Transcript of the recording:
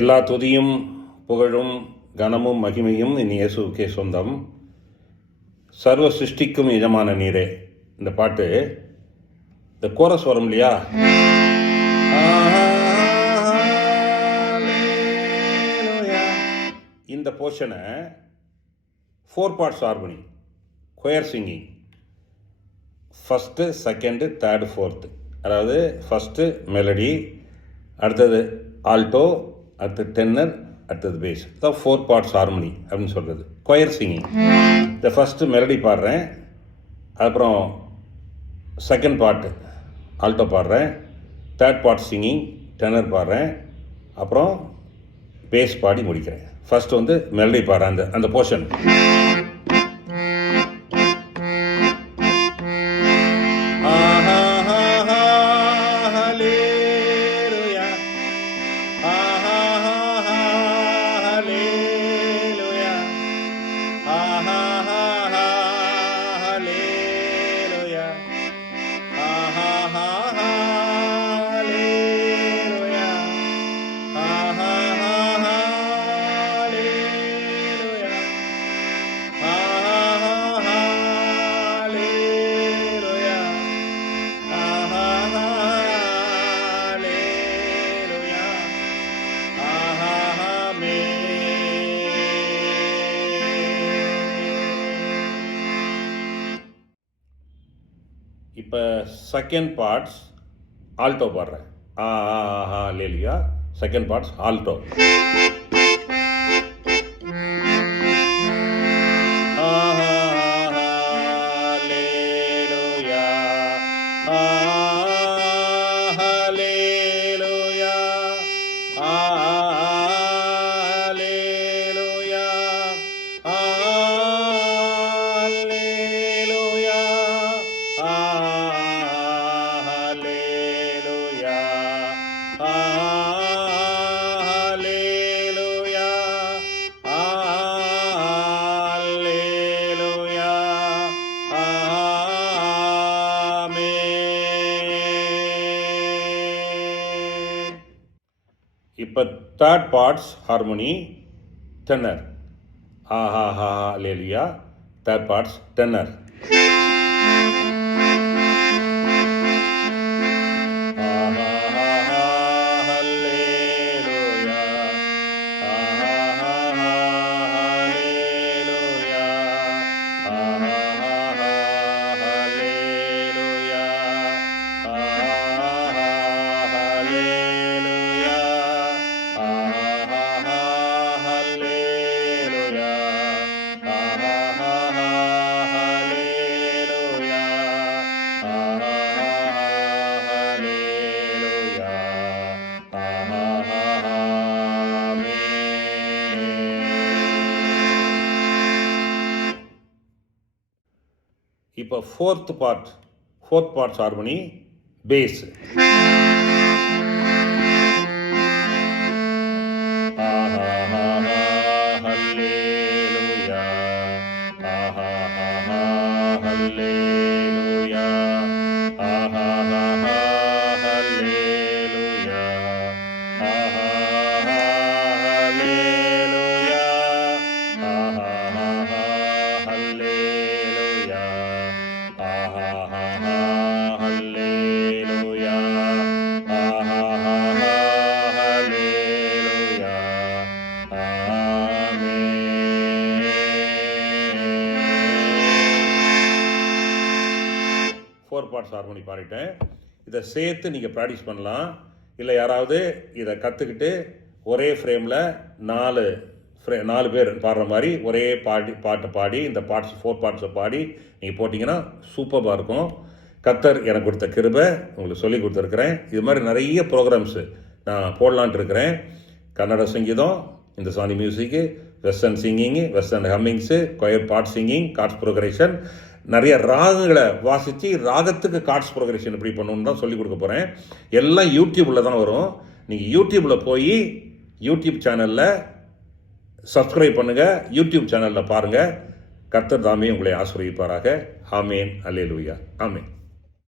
எல்லா துதியும் புகழும் கனமும் மகிமையும் என் இயேசுவுக்கே சொந்தம். சர்வ சிருஷ்டிக்கும் எஜமான நீரே. இந்த பாட்டு இந்த கோரஸ் வரும் இல்லையா, இந்த போர்ஷனை 4 parts harmony, choir singing, first, second, third, fourth. அதாவது ஃபஸ்ட்டு மெலடி, அடுத்தது ஆல்டோ, அடுத்தது டென்னர், அடுத்தது பேஸ். அதான் 4 பார்ட்ஸ் ஹார்மனி அப்படின்னு சொல்கிறது கொயர் சிங்கிங். இந்த ஃபஸ்ட்டு மெலடி பாடுறேன், அப்புறம் செகண்ட் பார்ட்டு ஆல்டோ பாடுறேன், தேர்ட் பார்ட் சிங்கிங் டெனர் பாடுறேன், அப்புறம் பேஸ் பாடி முடிக்கிறேன். ஃபஸ்ட்டு வந்து மெலடி பாடுறேன், அந்த போர்ஷன். இப்போ செகண்ட் பார்ட்ஸ் ஆல்டோ பாடுறேன். லேலியா. Second parts alto. இப்போ தேர்ட் பார்ட்ஸ் ஹார்மோனி டென்னர். லேலியா. Third parts tenor. இப்போ fourth parts harmony bass. Parts harmony பாடிட்டேன். இதை சேர்த்து நீங்கள் ப்ராக்டிஸ் பண்ணலாம். இல்லை யாராவது இதை கற்றுக்கிட்டு ஒரே ஃப்ரேமில் 4 பேர் பாடுற மாதிரி ஒரே பாட்டை பாடி இந்த 4 பார்ட்ஸை பாடி நீங்கள் போட்டிங்கன்னா சூப்பராக இருக்கும். கத்தர் எனக்கு கொடுத்த கிருபை உங்களுக்கு சொல்லி கொடுத்துருக்குறேன். இது மாதிரி நிறைய ப்ரோக்ராம்ஸு நான் போடலான்ட்டு இருக்கிறேன். கன்னட சங்கீதம், Hindustani music, western singing, western hummings, choir part singing, chords progression, நிறைய ராகங்களை வாசித்து ராகத்துக்கு கார்ட்ஸ் ப்ரோக்ரேஷன் எப்படி பண்ணணுன்னு தான் சொல்லிக் கொடுக்க போகிறேன். எல்லாம் யூடியூப்பில் தான் வரும். நீங்கள் யூடியூப்பில் போய் யூடியூப் சேனலில் சப்ஸ்கிரைப் பண்ணுங்கள், யூடியூப் சேனலில் பாருங்கள். கர்த்தர் தாமே உங்களை ஆசீர்வதிப்பாராக. ஆமேன். அல்லேலூயா. ஆமேன்.